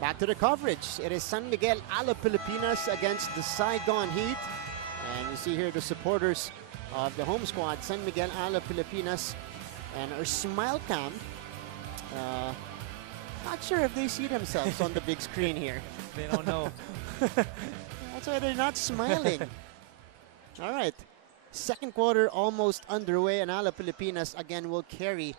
Back to the coverage. It is San Miguel Alab Pilipinas against the Saigon Heat. And you see here the supporters of the home squad, San Miguel Alab Pilipinas. And our smile cam, not sure if they see themselves on the big screen here. They don't know. That's why they're not smiling. All right. Second quarter almost underway, and Alab Pilipinas again will carry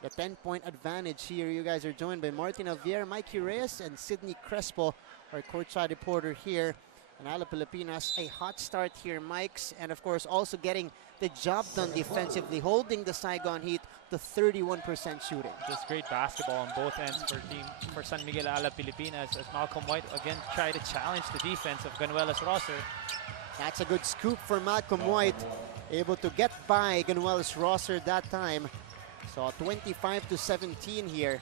the 10-point advantage here. You guys are joined by Martin Javier, Mikey Reyes, and Sydney Crespo, our courtside reporter here. And Alab Pilipinas, a hot start here, Mikes, and of course also getting the job done defensively, holding the Saigon Heat to 31% shooting. Just great basketball on both ends for San Miguel Alab Pilipinas, as Malcolm White again tried to challenge the defense of Ganuelas Rosser. That's a good scoop for Malcolm White, able to get by Ganuelas Rosser that time. So 25-17 here.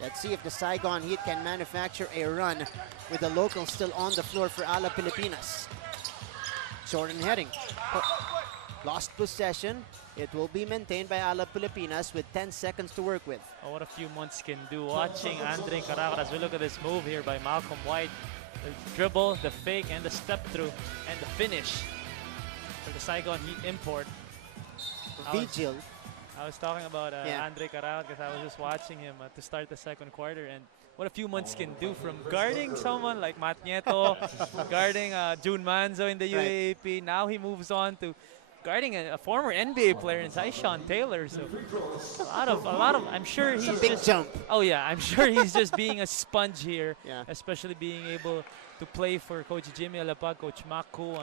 Let's see if the Saigon Heat can manufacture a run with the locals still on the floor for Alab Pilipinas. Jordan heading. Lost possession. It will be maintained by Alab Pilipinas with 10 seconds to work with. Oh, what a few months can do. Watching Andre Caracal as we look at this move here by Malcolm White. The dribble, the fake, and the step through, and the finish for the Saigon Heat import. Vigil. I was talking about Andre Caracal because I was just watching him to start the second quarter, and what a few months can do from guarding someone like Matt Nieto, guarding June Manzo in the UAAP. Now he moves on to guarding a former NBA player in Saigon Taylor. So a lot of. I'm sure he's a big jump. Oh yeah, I'm sure he's just being a sponge here, especially being able to play for Coach Jimmy Alapag, Coach Maku,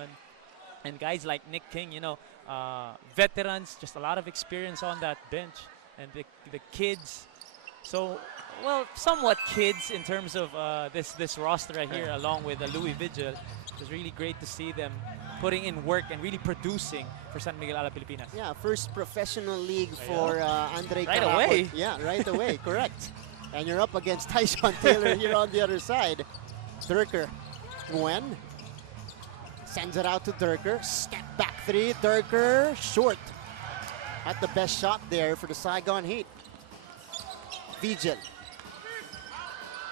and guys like Nick King. You know, veterans, just a lot of experience on that bench, and the kids. So, well, somewhat kids in terms of this roster right here, along with Louis Vigil. It's really great to see them putting in work and really producing for San Miguel Alab Pilipinas. Yeah, first professional league for Andre Right Caracal. away. Yeah, right away, correct. And you're up against Tyson Taylor here on the other side. Durker, Gwen sends it out to Durker. Step back three, Durker, short. At the best shot there for the Saigon Heat. Vigil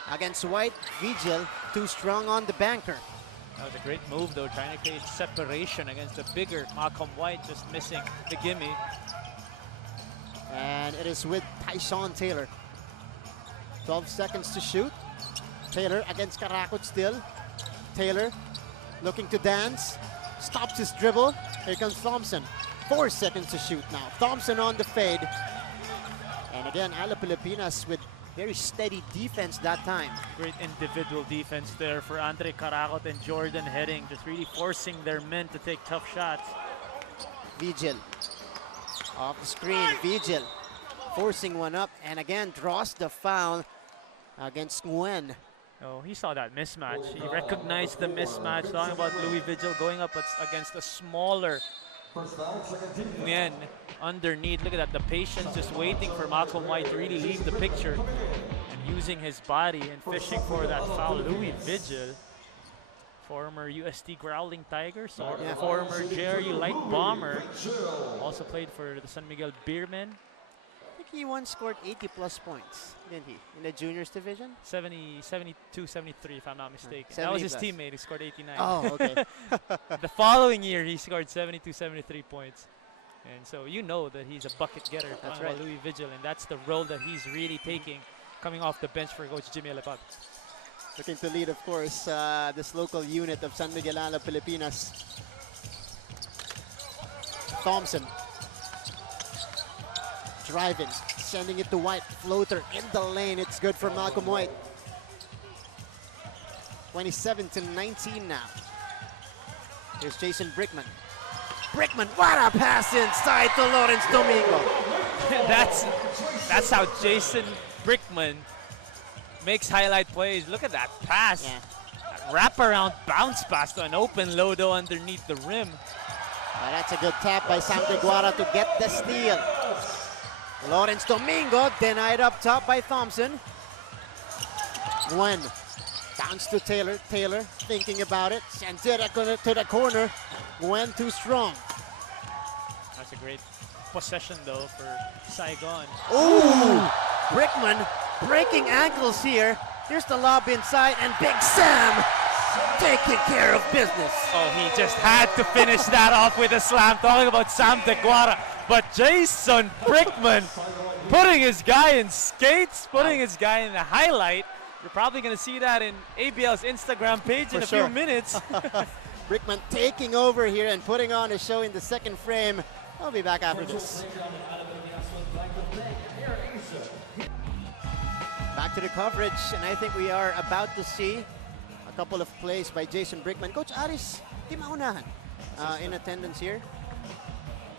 against White. Vigil too strong on the banker. That was a great move, though, trying to create separation against the bigger Malcolm White, just missing the gimme. And it is with Tyson Taylor. 12 seconds to shoot. Taylor against Karakot still. Taylor looking to dance. Stops his dribble. Here comes Thompson. 4 seconds to shoot now. Thompson on the fade. And again, Alab Pilipinas with very steady defense that time. Great individual defense there for Andre Caracal and Jordan heading, just really forcing their men to take tough shots. Vigil off the screen. Vigil forcing one up, and again draws the foul against Nguyen. Oh, he saw that mismatch. He recognized the mismatch. Talking about Louis Vigil going up against a smaller Nguyen underneath. Look at that, the patience just waiting for Malcolm White to really leave the picture and using his body and fishing for that foul. Louis Vigil, former UST Growling Tigers, or former Jerry Light Bomber, also played for the San Miguel Beermen. I think he once scored 80-plus points, didn't he, in the juniors division? 72, 73, if I'm not mistaken. That was his teammate who scored 89. Oh, okay. The following year, he scored 72, 73 points. And so you know that he's a bucket getter. That's right. Louis Vigil, and that's the role that he's really taking coming off the bench for Coach Jimmy Alapag. Looking to lead, of course, this local unit of San Miguel Alab Pilipinas. Thompson. Driving, sending it to White. Floater in the lane. It's good for Malcolm White. 27-19 now. Here's Jason Brickman. Brickman, what a pass inside to Lawrence Domingo. That's how Jason Brickman makes highlight plays. Look at that pass. Yeah. That wraparound bounce pass to an open Lodo underneath the rim. That's a good tap by Sam Guara to get the steal. Lawrence Domingo denied up top by Thompson. Gwen bounce to Taylor. Taylor thinking about it. Sends it to the corner. Gwen too strong. That's a great possession though for Saigon. Ooh! Brickman breaking ankles here. Here's the lob inside, and Big Sam taking care of business. Oh, he just had to finish that off with a slam. Talking about Sam Deguara. But Jason Brickman putting his guy in skates, putting his guy in the highlight. You're probably going to see that in ABL's Instagram page in a few minutes. Brickman taking over here and putting on a show in the second frame. I'll be back after this. Back to the coverage, and I think we are about to see a couple of plays by Jason Brickman. Coach Aris, di maunahan in attendance here.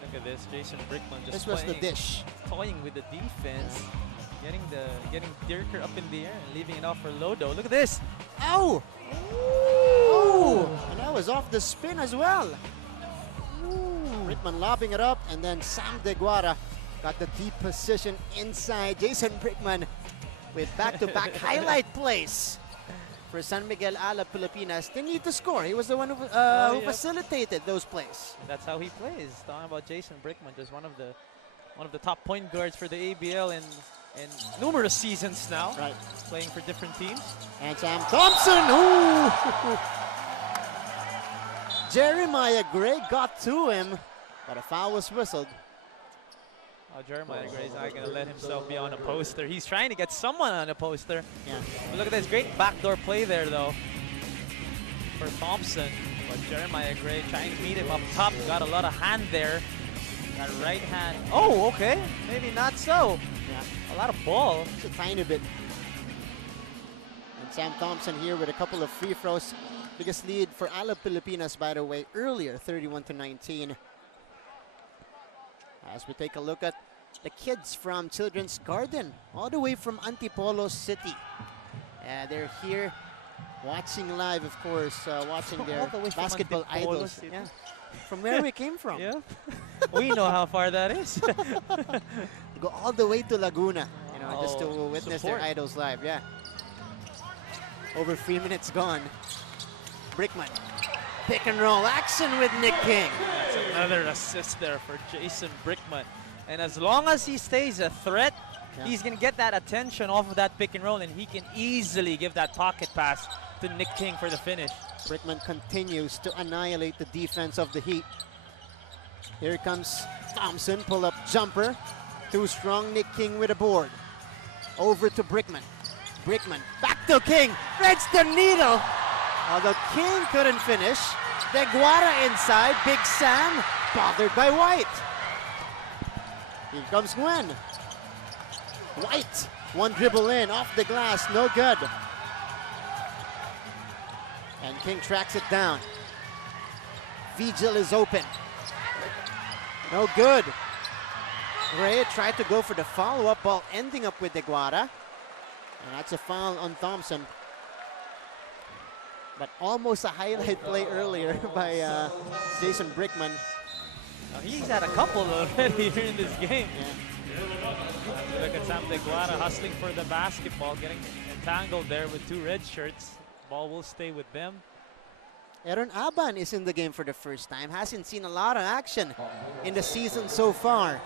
Look at this, Jason Brickman just this was the dish. Toying with the defense, getting Dirker up in the air and leaving it off for Lodo. Look at this. Ow! Oh! And that was off the spin as well. Brickman lobbing it up, and then Sam Deguara got the deep position inside. Jason Brickman with back-to-back highlight plays for San Miguel Alab Pilipinas. They need to score. He was the one who facilitated those plays. That's how he plays. Talking about Jason Brickman, just one of the top point guards for the ABL in numerous seasons now. Right. Playing for different teams. And Sam Thompson. Ooh. Jeremiah Gray got to him, but a foul was whistled. Oh, Jeremiah Gray's not going to let himself be on a poster. He's trying to get someone on a poster. Yeah. But look at this great backdoor play there, though, for Thompson. But Jeremiah Gray trying to meet him up top. Got a lot of hand there. That right hand. Oh, okay. Maybe not so. Yeah. A lot of ball. Just a tiny bit. And Sam Thompson here with a couple of free throws. Biggest lead for Alab Pilipinas, by the way, earlier, 31-19. As we take a look at the kids from Children's Garden, all the way from Antipolo City. They're here watching live, of course, watching their basketball idols. Yeah. From where we came from. Yeah. We know how far that is. Go all the way to Laguna, just to witness support. their idols live. Yeah. Over 3 minutes gone. Brickman. Pick and roll action with Nick King. That's another assist there for Jason Brickman. And as long as he stays a threat, he's going to get that attention off of that pick and roll, and he can easily give that pocket pass to Nick King for the finish. Brickman continues to annihilate the defense of the Heat. Here comes Thompson, pull-up jumper. Too strong, Nick King with a board. Over to Brickman. Brickman, back to King, threads the needle. Although King couldn't finish. Deguara inside, Big Sam bothered by White. Here comes Gwen. White, one dribble in, off the glass, no good. And King tracks it down. Vigil is open. No good. Ray tried to go for the follow-up ball, ending up with Deguara. And that's a foul on Thompson. But almost a highlight play earlier by Jason Brickman. He's had a couple already here in this game. Yeah. Look at Sam Deguara hustling for the basketball, getting entangled there with two red shirts. Ball will stay with them. Aaron Aban is in the game for the first time. Hasn't seen a lot of action in the season so far.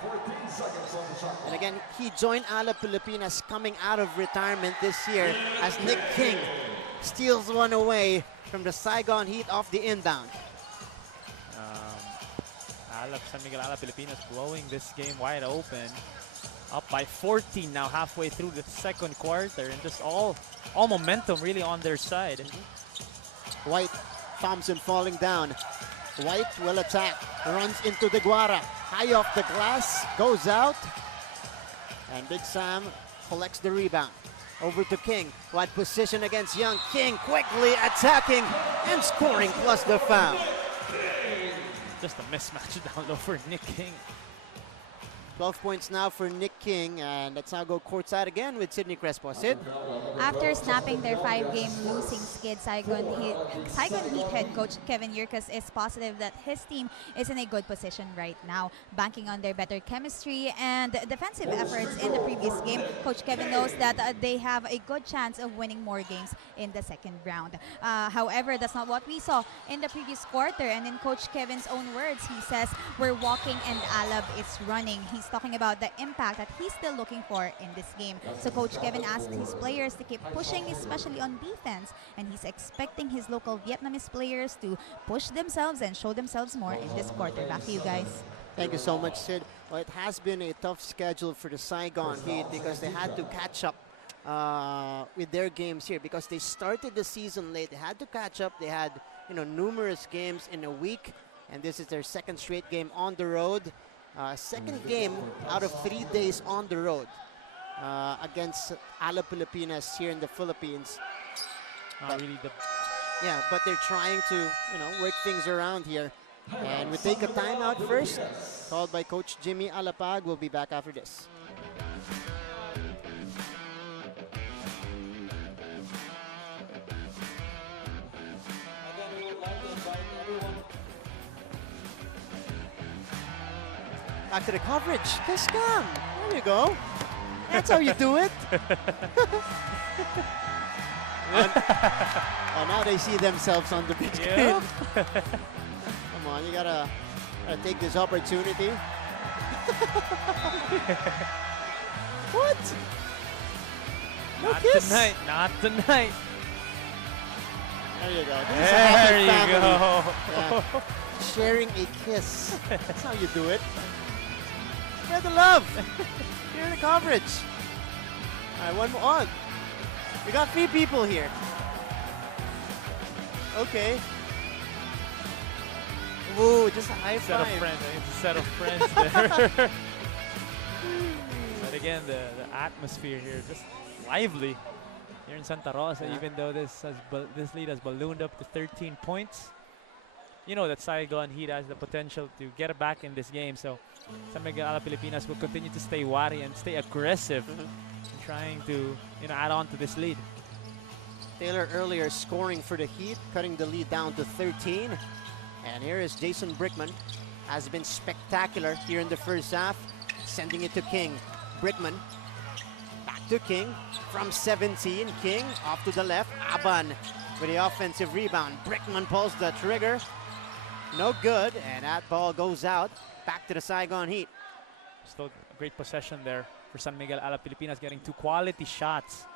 And again, he joined Alab Pilipinas coming out of retirement this year as Nick King steals one away from the Saigon Heat off the inbound. San Miguel Alab Pilipinas blowing this game wide open. Up by 14 now, halfway through the second quarter, and just all momentum really on their side. White, Thompson falling down. White will attack, runs into Deguara. High off the glass, goes out. And Big Sam collects the rebound. Over to King, wide position against Young. King quickly attacking and scoring plus the foul. Just a mismatch down low for Nick King. 12 points now for Nick King, and let's now go courtside again with Sydney Crespo. Sid? After snapping their 5-game losing skid, Saigon Heat head coach Kevin Yerkas is positive that his team is in a good position right now. Banking on their better chemistry and defensive efforts in the previous game, Coach Kevin knows that they have a good chance of winning more games in the second round. However, that's not what we saw in the previous quarter, and in Coach Kevin's own words, he says, "We're walking and Alab is running." He talking about the impact that he's still looking for in this game. So Coach Kevin asked his players to keep pushing, especially on defense, and he's expecting his local Vietnamese players to push themselves and show themselves more in this quarter. Back to you guys. Thank you so much, Sid. Well, it has been a tough schedule for the Saigon Heat because they had to catch up with their games here because they started the season late. They had to catch up. They had, numerous games in a week, and this is their second straight game on the road. Second game out of 3 days on the road against Alab Pilipinas here in the Philippines. Not really yeah, but they're trying to, work things around here. And we take a timeout first, called by Coach Jimmy Alapag. We'll be back after this. Back to the coverage. Kiss cam. There you go. That's how you do it. Oh, now they see themselves on the big screen. Come on, you gotta take this opportunity. What? No not kiss? tonight. Not tonight. There you go. This is a There happy you family. go. Yeah. Sharing a kiss. That's how you do it. Spread the love. Here in the coverage. All right, one more on. We got 3 people here. Okay. Ooh, just a high Set of five. friends. I think it's a set of friends there. But again, the atmosphere here just lively here in Santa Rosa. Yeah. Even though this lead has ballooned up to 13 points, you know that Saigon Heat has the potential to get it back in this game. So San Miguel Alab Pilipinas will continue to stay wary and stay aggressive in trying to add on to this lead. Taylor earlier scoring for the Heat, cutting the lead down to 13. And here is Jason Brickman. Has been spectacular here in the first half, sending it to King. Brickman back to King from 17. King off to the left. Aban with the offensive rebound. Brickman pulls the trigger. No good, and that ball goes out. Back to the Saigon Heat. Still a great possession there for San Miguel Alab Pilipinas, getting 2 quality shots.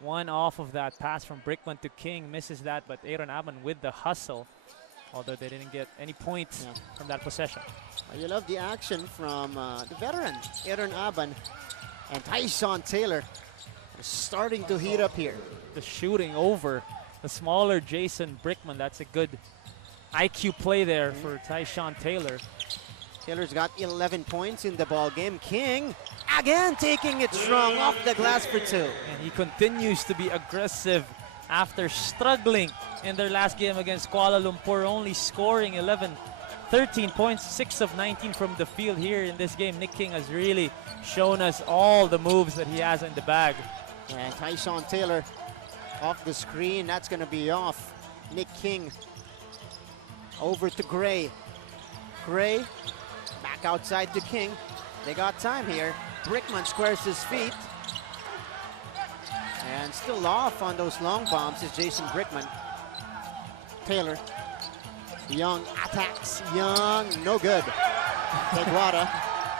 One off of that pass from Brickman to King, misses that, but Aaron Aban with the hustle, although they didn't get any points from that possession. You love the action from the veteran, Aaron Aban, and Tyson Taylor starting to heat up here. The shooting over the smaller Jason Brickman, that's a good IQ play there for Tyson Taylor. Taylor's got 11 points in the ball game. King again taking it strong off the glass for 2. And he continues to be aggressive after struggling in their last game against Kuala Lumpur, only scoring 13 points, 6 of 19 from the field. Here in this game, Nick King has really shown us all the moves that he has in the bag. And Tyson Taylor off the screen. That's going to be off. Nick King over to Gray. Gray back outside to King. They got time here. Brickman squares his feet. And still off on those long bombs is Jason Brickman. Taylor. Young attacks. Young, no good. Teguada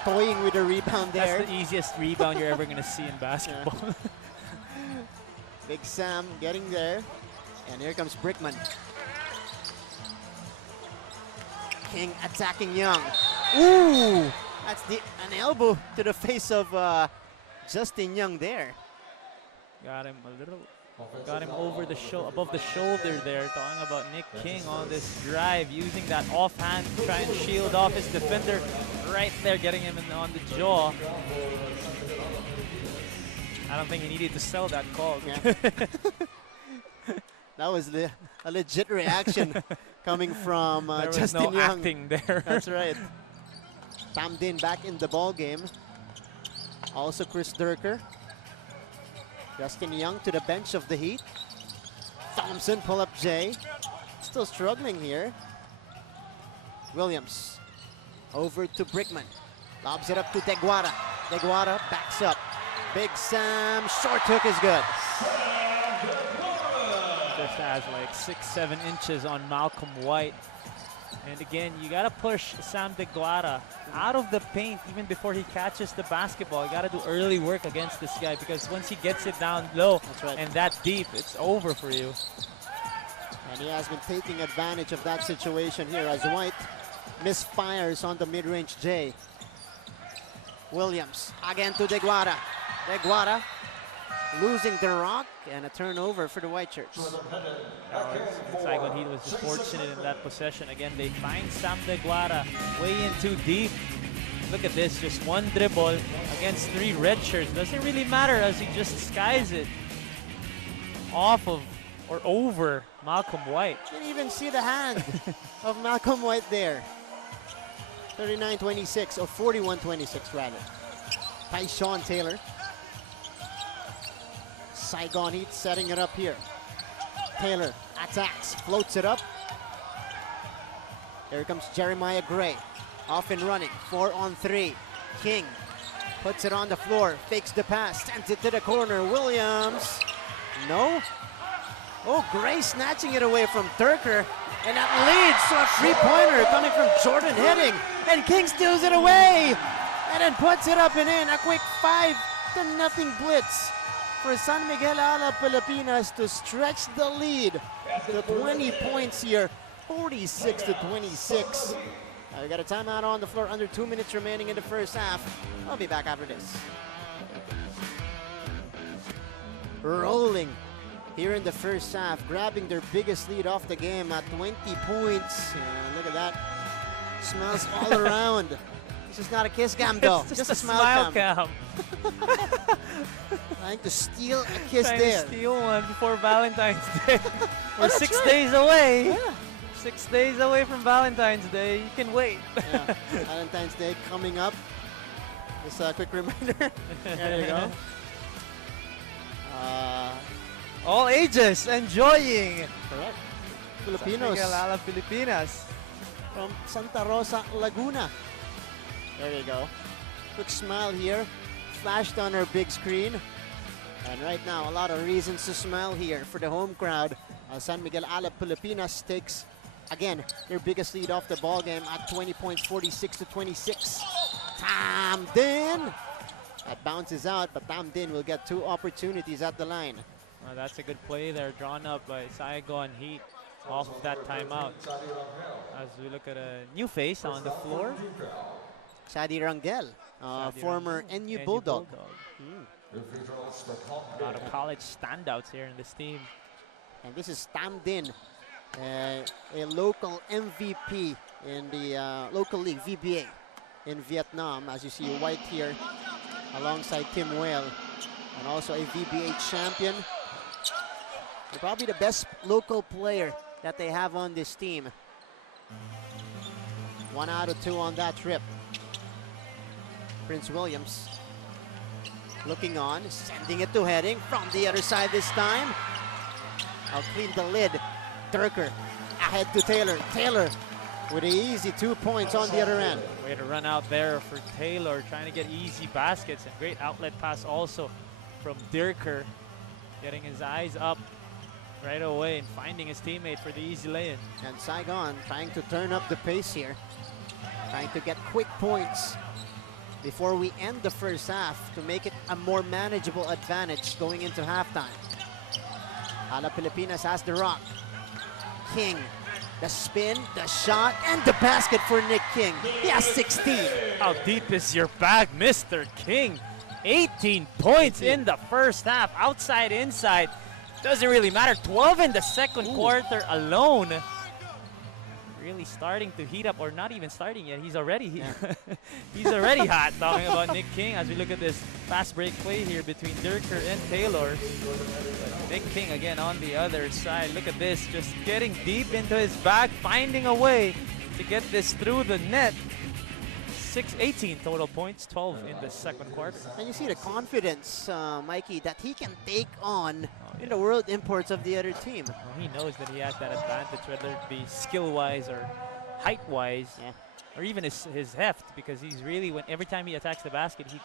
toying with the rebound there. That's the easiest rebound you're ever going to see in basketball. Yeah. Big Sam getting there. And here comes Brickman. King attacking Young. Ooh! That's an elbow to the face of Justin Young there. Got him over the above the shoulder there. Talking about Nick King on this drive, using that offhand to try and shield off his defender. Right there, getting him on the jaw. I don't think he needed to sell that call. Yeah. That was a legit reaction coming from there was Justin no Young. acting there. That's right. Tamdin back in the ball game. Also Chris Durker. Justin Young to the bench of the Heat. Thompson pull up Jay. Still struggling here. Williams over to Brickman. Lobs it up to Teguada. Teguada backs up. Big Sam, short hook is good. Just has like 6-7 inches on Malcolm White. And again, you got to push Sam De Guara out of the paint even before he catches the basketball. You got to do early work against this guy because once he gets it down low and that deep, it's over for you. And he has been taking advantage of that situation here as White misfires on the mid-range J. Williams again to De Guara. De Guara losing the rock and a turnover for the White Shirts. Saigon Heat was just fortunate in that possession. Again, they find Sam De Guara way in too deep. Look at this, just one dribble against 3 red shirts. Doesn't really matter as he just skies it off of or over Malcolm White. Didn't even see the hand of Malcolm White there. 39-26 or 41-26 rather. Tyshawn Taylor. Saigon Heat setting it up here. Taylor attacks, floats it up. Here comes Jeremiah Gray. Off and running, 4-on-3. King puts it on the floor, fakes the pass, sends it to the corner. Williams, no. Oh, Gray snatching it away from Durker. And that leads to a three-pointer coming from Jordan Heading. And King steals it away. And then puts it up and in. A quick 5-0 blitz for San Miguel Alab Pilipinas to stretch the lead to 20 points here, 46-26. We got a timeout on the floor, under 2 minutes remaining in the first half. I'll be back after this. Rolling here in the first half, grabbing their biggest lead off the game at 20 points. Yeah, look at that. Smells all around. This is not a kiss cam though, just a smile cam. Trying Trying to steal a kiss there. to steal one before Valentine's Day. We're that's 6 right. days away. Yeah. 6 days away from Valentine's Day. You can wait. Yeah. Valentine's Day coming up. Just a quick reminder. There you go. All ages enjoying. Correct. San Filipinos Miguel Alab Pilipinas. from Santa Rosa, Laguna. There you go. Quick smile here. Flashed on our big screen. And right now, a lot of reasons to smile here for the home crowd. San Miguel Alab Pilipinas takes, again, their biggest lead off the ball game at 20 points, 46-26. Tam Din! That bounces out, but Tam Din will get 2 opportunities at the line. Well, that's a good play there, drawn up by Saigon Heat off of that timeout. As we look at a new face on the floor. Shadi Rangel, former NU Bulldog. A lot of college standouts here in this team. And this is Tam Din, a local MVP in the local league, VBA, in Vietnam. As you see, White here alongside Tim Whale, and also a VBA champion. They're probably the best local player that they have on this team. 1 out of 2 on that trip. Prince Williams looking on, sending it to Heading from the other side this time. I'll clean the lid. Durker ahead to Taylor. Taylor with an easy 2 points on the other end. Way to run out there for Taylor, trying to get easy baskets, and great outlet pass also from Durker, getting his eyes up right away and finding his teammate for the easy lay-in. And Saigon trying to turn up the pace here, trying to get quick points before we end the first half to make it a more manageable advantage going into halftime. Alab Pilipinas has the rock. King, the spin, the shot, and the basket for Nick King. He has 16. How deep is your bag, Mr. King? 18 points in the first half, outside, inside. Doesn't really matter. 12 in the second quarter alone. Really starting to heat up, or not even starting yet. He's already he's already hot. Talking about Nick King as we look at this fast break play here between Durker and Taylor. Nick King again on the other side. Look at this, just getting deep into his bag, finding a way to get this through the net. 18 total points, 12 in the second quarter. And you see the confidence, Mikey, that he can take on the world imports of the other team. Well, he knows that he has that advantage, whether it be skill-wise or height-wise, or even his heft, because he's really, every time he attacks the basket, he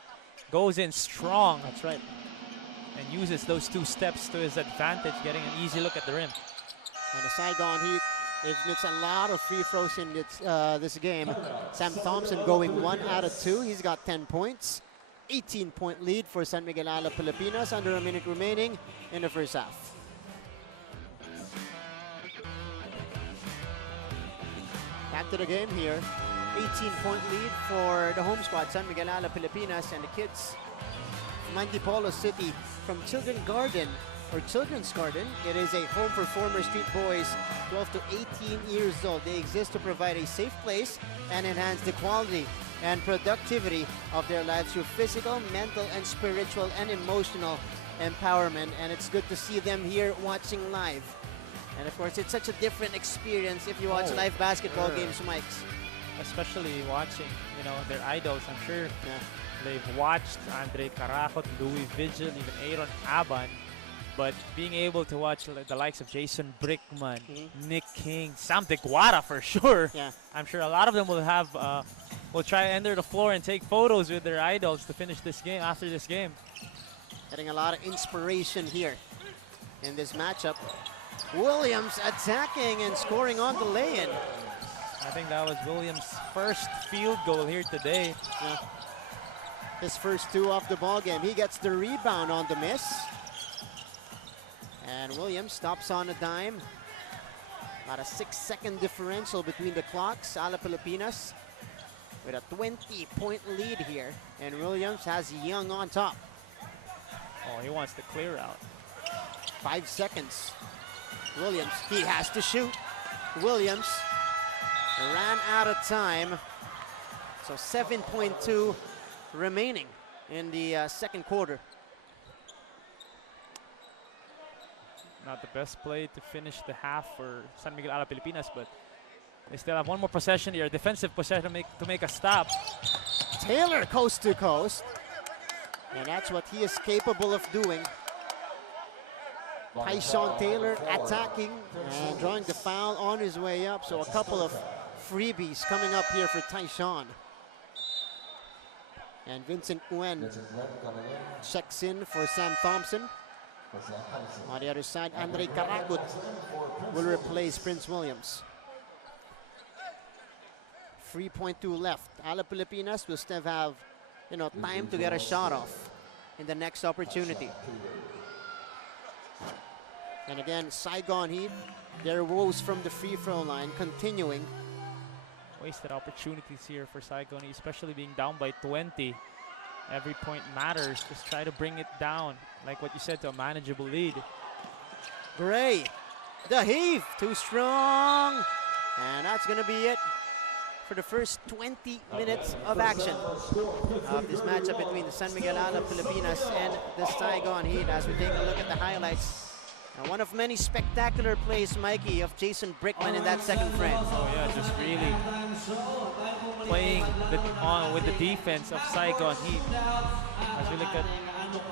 goes in strong. That's right. And uses those 2 steps to his advantage, getting an easy look at the rim. And the Saigon Heat They've missed a lot of free throws in this game. Sam Thompson going 1 out of 2. He's got 10 points. 18-point lead for San Miguel Alab Pilipinas. Under a minute remaining in the first half. Back to the game here. 18-point lead for the home squad, San Miguel Alab Pilipinas, and the kids from Antipolo City from Children's Garden. It is a home for former street boys 12 to 18 years old. They exist to provide a safe place and enhance the quality and productivity of their lives through physical, mental, and spiritual and emotional empowerment. And it's good to see them here watching live. And of course, it's such a different experience if you watch live basketball games, Mikes. Especially watching, their idols. I'm sure they've watched Andre Caracot, Louis Vigil, even Aaron Aban. But being able to watch the likes of Jason Brickman, Nick King, Sam Deguara for sure. Yeah. I'm sure a lot of them will try to enter the floor and take photos with their idols to finish this game, after this game. Getting a lot of inspiration here in this matchup. Williams attacking and scoring on the lay-in. I think that was Williams' first field goal here today. Yeah. His first 2 off the ball game. He gets the rebound on the miss. And Williams stops on a dime. About a 6-second differential between the clocks. Alab Pilipinas with a 20-point lead here. And Williams has Young on top. Oh, he wants to clear out. 5 seconds. Williams, he has to shoot. Williams ran out of time. So 7.2 remaining in the second quarter. Not the best play to finish the half for San Miguel Alab Pilipinas, but they still have one more possession here, defensive possession to make a stop. Taylor coast to coast, and that's what he is capable of doing. Tyson Taylor attacking and drawing the foul on his way up, so a couple of freebies coming up here for Tyson. And Vincent Nguyen checks in for Sam Thompson. On the other side, Andre Caragut will replace Prince Williams. 3.2 left. Alab Pilipinas will still have, time to get a shot off in the next opportunity. And again, Saigon Heat, their woes from the free throw line continuing. Wasted opportunities here for Saigon, especially being down by 20. Every point matters. Just try to bring it down, like what you said, to a manageable lead. Gray, the heave, too strong. And that's going to be it for the first 20 minutes of action of this matchup between the San Miguel Alab Pilipinas and the Saigon Heat. As we take a look at the highlights. And one of many spectacular plays, Mikey, of Jason Brickman in that second frame. Oh yeah, just really playing with the defense of Saigon Heat. As we look at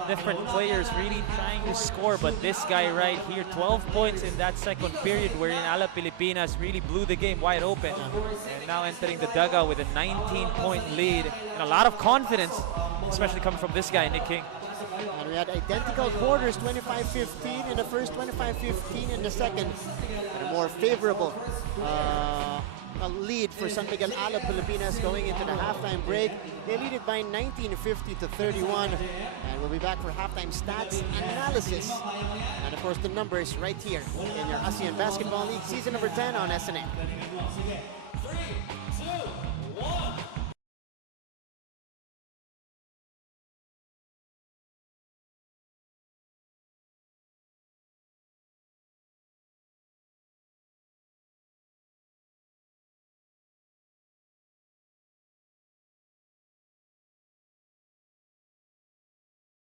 different players really trying to score, but this guy right here, 12 points in that second period, wherein Alab Pilipinas really blew the game wide open. And now entering the dugout with a 19-point lead and a lot of confidence, especially coming from this guy, Nick King. And we had identical quarters, 25-15 in the first, 25-15 in the second. And a more favorable lead for San Miguel Alab Pilipinas going into the halftime break. They lead it by 19-50 to 31. And we'll be back for halftime stats analysis. And of course the numbers right here in your ASEAN Basketball League season number 10 on SNA. 3, 2, 1.